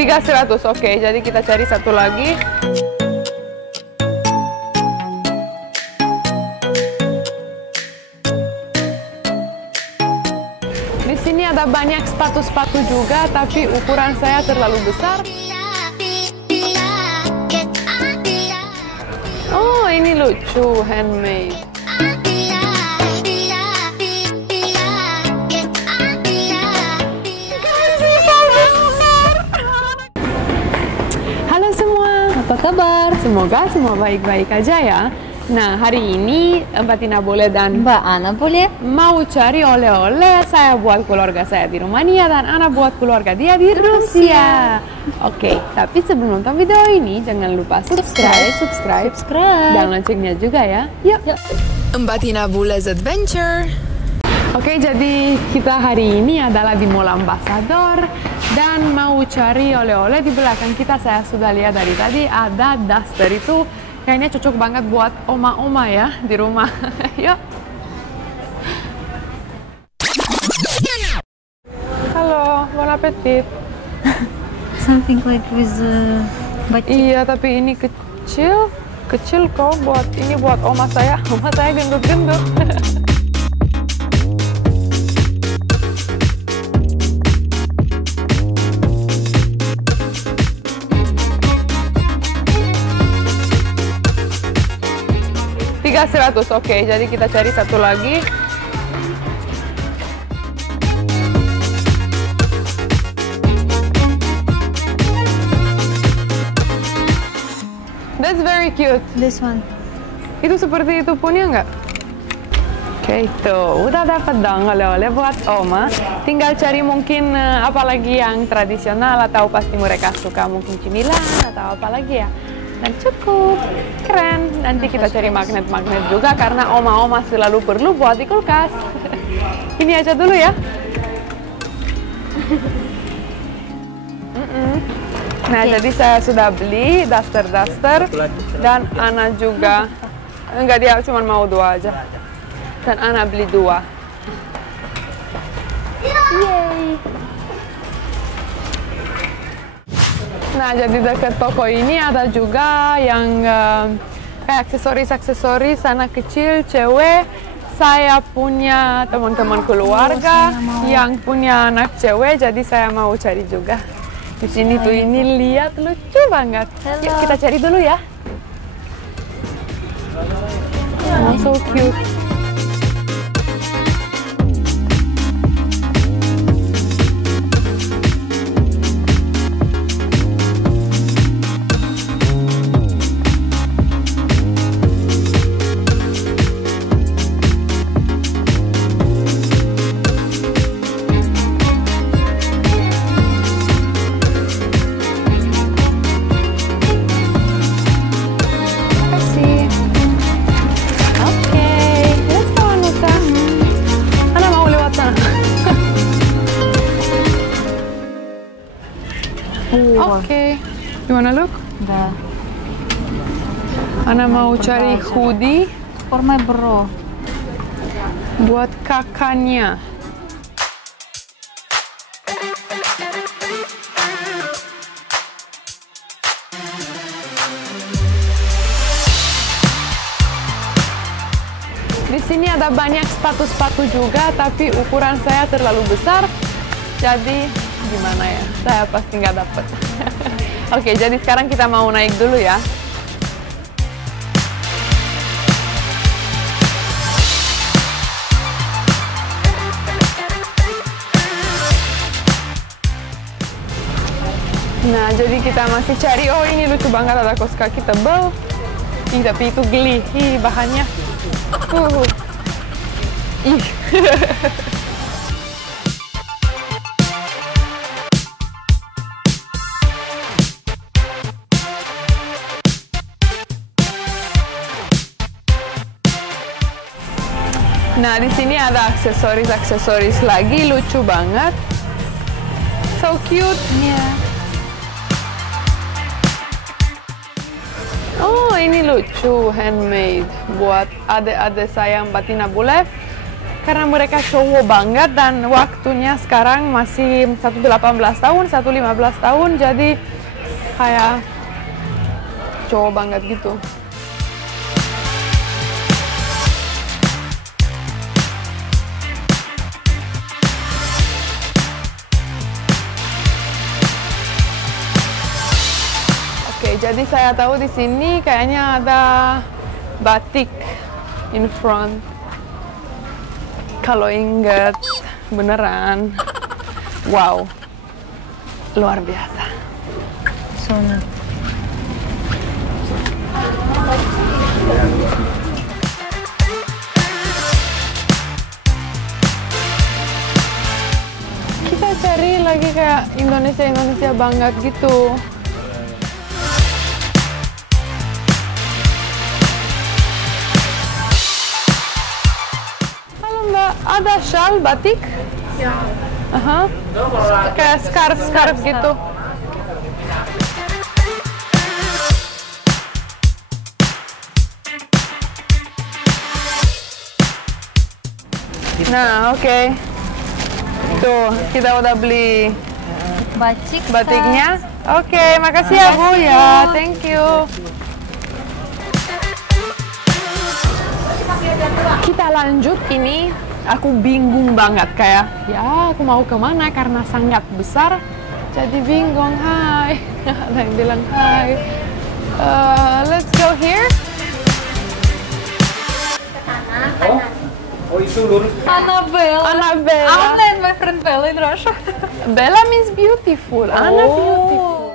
300, oke. Jadi kita cari satu lagi. Di sini ada banyak sepatu-sepatu juga, tapi ukuran saya terlalu besar. Oh, ini lucu, handmade. Apa kabar? Semoga semua baik-baik aja ya. Nah, hari ini Mbak Tina boleh dan Mbak Ana boleh mau cari oleh-oleh. Saya buat keluarga saya di Rumania dan Ana buat keluarga dia di Rusia. Oke, tapi sebelum nonton video ini jangan lupa subscribe dan loncengnya juga ya. Yuk. Mbak Tina Bules Adventure. Oke, jadi kita hari ini adalah di Mall Ambassador dan mau cari oleh-oleh. Di belakang kita saya sudah lihat dari tadi ada duster, itu kayaknya cocok banget buat oma-oma ya di rumah. Yuk. Halo, bon appetit. something like with budget. Iya, tapi ini kecil kok buat ini buat oma saya. Oma saya gendut-gendut. $300, oke. Jadi kita cari satu lagi. That's very cute. This one. Itu seperti itu punya nggak? Oke, itu udah dapat dong oleh-oleh buat oma. Tinggal cari mungkin apalagi yang tradisional atau pasti mereka suka, mungkin cemilan atau apalagi ya. Dan cukup keren. Nanti kita cari magnet-magnet juga karena oma-oma selalu perlu buat di kulkas. Ini aja dulu ya. Nah, jadi saya sudah beli duster dan Ana juga. Enggak, dia cuma mau 2 aja. Dan Ana beli 2. Yeay. Nah, jadi dekat toko ini ada juga yang kayak aksesoris anak kecil, cewek. Saya punya teman-teman keluarga yang punya anak cewek, jadi saya mau cari juga. Di sini tuh ini lihat lucu banget. Yuk kita cari dulu ya. Oh, so cute. Oke, gimana look? Udah. Ana mau cari hoodie For my bro. buat kakaknya. Di sini ada banyak sepatu-sepatu juga, tapi ukuran saya terlalu besar. Jadi gimana ya? Saya pasti nggak dapet. Oke, jadi sekarang kita mau naik dulu ya. Nah, jadi kita masih cari. Oh, ini lucu banget, ada kaos kaki tebal. Ih, tapi itu geli. Ih, bahannya. Ih. Nah, di sini ada aksesoris lagi, lucu banget. So cute. Iya. Oh, ini lucu, handmade. Buat adik-adik saya Mbak Tina boleh. karena mereka cowok banget dan waktunya sekarang masih satu 18 tahun, satu 15 tahun, jadi kayak cowok banget gitu. Oke, jadi saya tahu di sini kayaknya ada batik in front. Kalau ingat beneran, wow, luar biasa. Sona. Kita cari lagi kayak Indonesia banget gitu. Halo Mbak, ada shawl batik? Ya. Aha. Kayak scarf gitu. Nah, oke. Tuh, kita udah beli batiknya. Oke, makasih ya Bu ya. Thank you. Kita lanjut ini. Aku bingung banget kayak, ya aku mau kemana karena sangat besar. Jadi bingung. Hai. Ada yang bilang hai. Let's go here. Oh itu lurus. Annabella. Annabella. And my friend Bella in Russia. Bella means beautiful. Anna beautiful.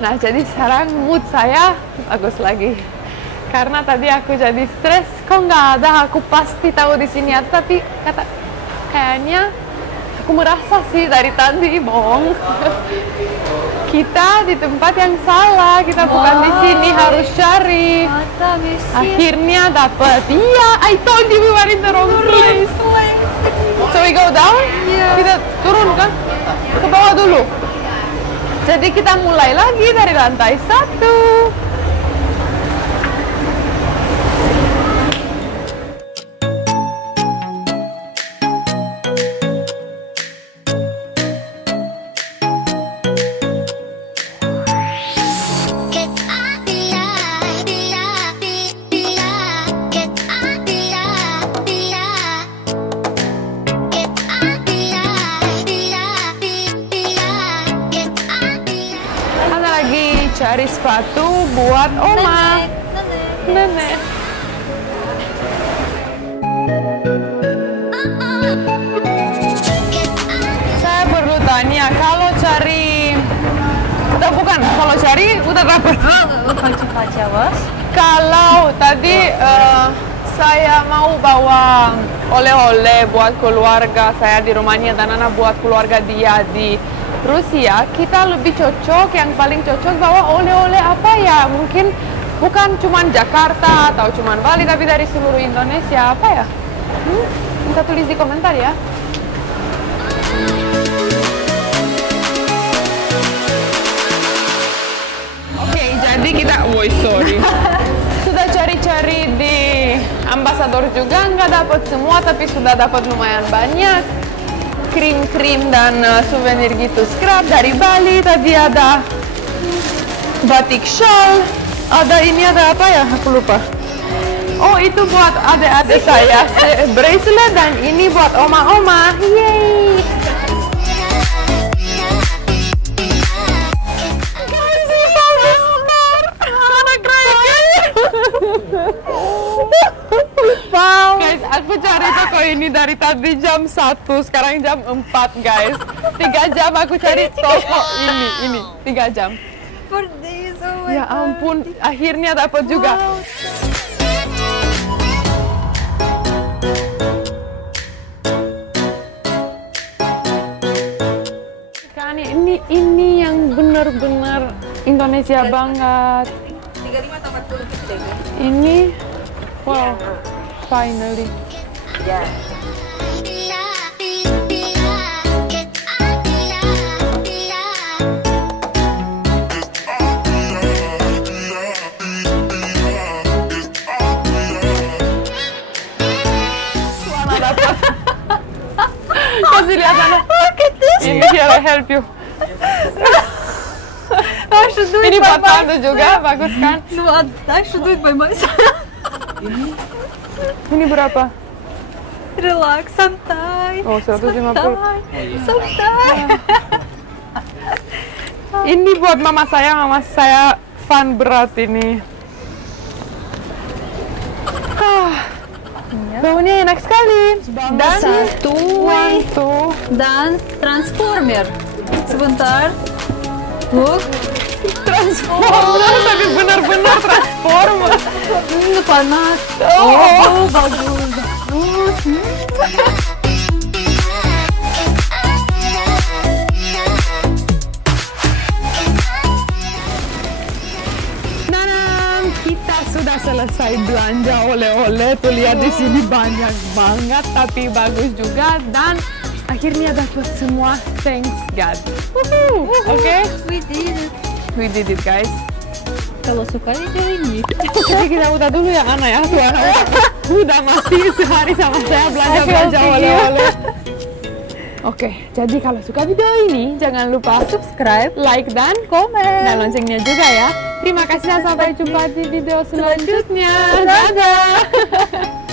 Nah, jadi sekarang mood saya bagus lagi. Karena tadi aku jadi stres, kok nggak ada, aku pasti tahu di sini ada, tapi kayaknya aku merasa sih dari tadi, bohong. Kita di tempat yang salah, kita bukan di sini, harus cari. Akhirnya dapat. Iya, I told you we were in the wrong place. So we go down? Kita turun kan? Ke bawah dulu. Jadi kita mulai lagi dari lantai 1. Cari sepatu buat Oma. Nenek. Saya perlu tanya, kalau cari, bukan, kalau cari udah dapat. Kalau tadi saya mau bawa oleh-oleh buat keluarga saya di Romania dan Ana buat keluarga dia di Rusia, kita lebih cocok, yang paling cocok bawa oleh-oleh apa ya? Mungkin bukan cuma Jakarta atau cuma Bali, tapi dari seluruh Indonesia, apa ya? Minta tulis di komentar ya. Oke, jadi kita, sudah cari-cari di Ambasador juga, nggak dapat semua, tapi sudah dapat lumayan banyak. Krim-krim dan souvenir gitu, scrap dari Bali. Tadi ada batik shawl, ada ini, ada apa ya, aku lupa. Oh, itu buat adik-adik saya, bracelet, dan ini buat oma-oma. Yeay. Guys, ini bagus. Anak wow. Guys, aku cari toko ini dari tadi jam 1, sekarang jam 4, guys. 3 jam aku cari toko ini 3 jam. For days, oh my Ya ampun, akhirnya dapat juga. Wow. Kan ini yang benar-benar Indonesia banget. 35 atau 40 Ini, wow, finally. Ya. dapat. Kasih lihat sana. Ini here I help you. I should do it Ini by buat Tante juga, bagus kan? No, I should do it by myself. Ini berapa? Relax, santai. Oh, 150. Santai. Ini buat mama saya fun berat ini. Baunya enak sekali. Dan Satu. one, two. Dan transformer. Sebentar. Look. Transformer, tapi benar-benar transformer. Panas. Oh, bagus. Nanam, kita sudah selesai belanja oleh-oleh. Tuh lihat di sini banyak banget, tapi bagus juga dan akhirnya dapat semua. Thanks God. Oke, We did it. we did it guys. Kalau suka ya join. Jadi kita udah dulu ya Ana ya. Tuh Ana udah mati sehari sama saya belanja oleh-oleh. Oke, jadi kalau suka video ini jangan lupa subscribe, like dan komen dan loncengnya juga ya. Terima kasih dan sampai jumpa di video selanjutnya. Dadah.